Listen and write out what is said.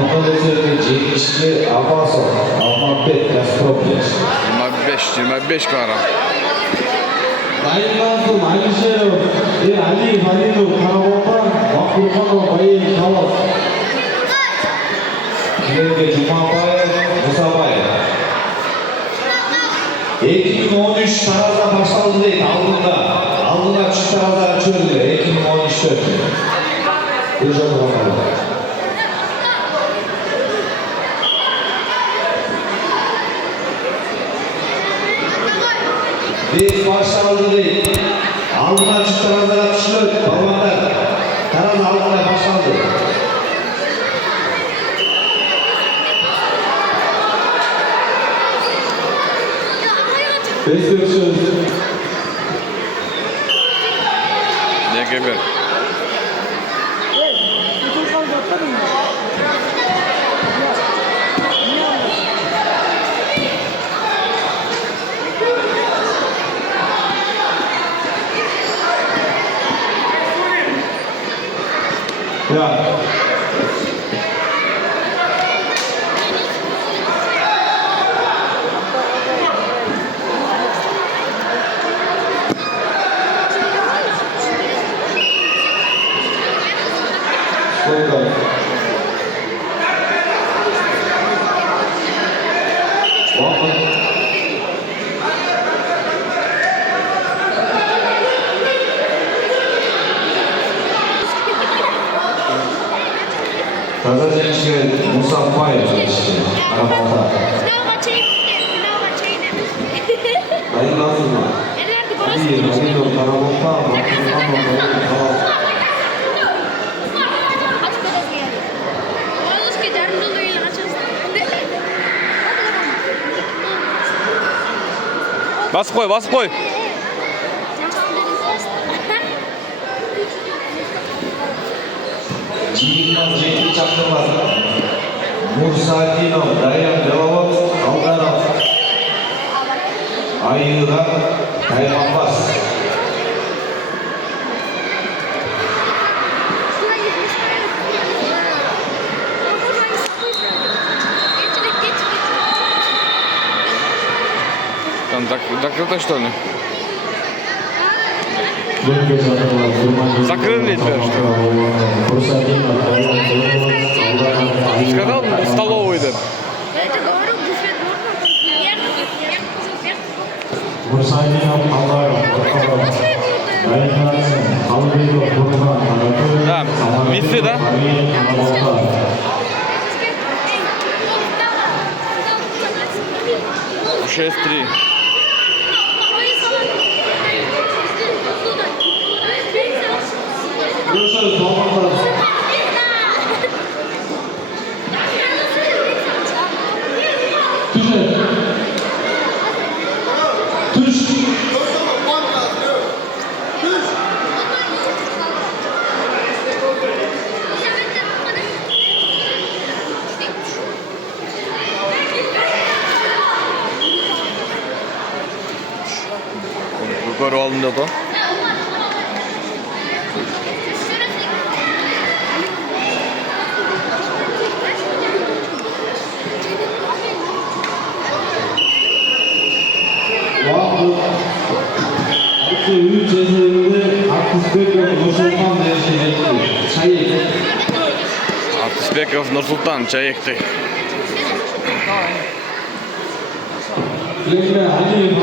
Motorcuların Cengiçli Abbasov, Ahmet Gazprom. 25 para. Dayılansın Alişerov, Ali Halilov, Karabotan, Bakurmanov, Bayil Kalas. Kilerge Cumabayev, Musabayev. 2013 tarazda başladı değil, aldığında küçük tarazda açıyordu, 2013'te. Hocam bakalım. Bir başarılı değil. Aldığında küçük tarazda açıyordu, balmanlar. Taraz aldığında başladı. Bekliyorsunuz. Ne gibi? Ya. Soldan. Bakın. Kazançlı Musa Bayev işte. Arabada. Hayırlı olsun. İyi, hayırlı olsun. Arabada. Bas koy, bas koy. Cihilman Cehil Çakırlar. Musa Dino, Dayan Delavot, Algarov. Ayıran, Kayman Bas. Там закрыто, что ли? Закрыли дверь, что ли? Сказал, в столовую идет. Это говорю, буфет Да, весы, да? Шесть три. Görüşürüz. Doğru. Tuş. Yukarı alındı da. Üç cezaevinde Akisbekov Nursultan değiştirildi. Çayı. Akisbekov Nursultan Çayek'ti. Lekme Ali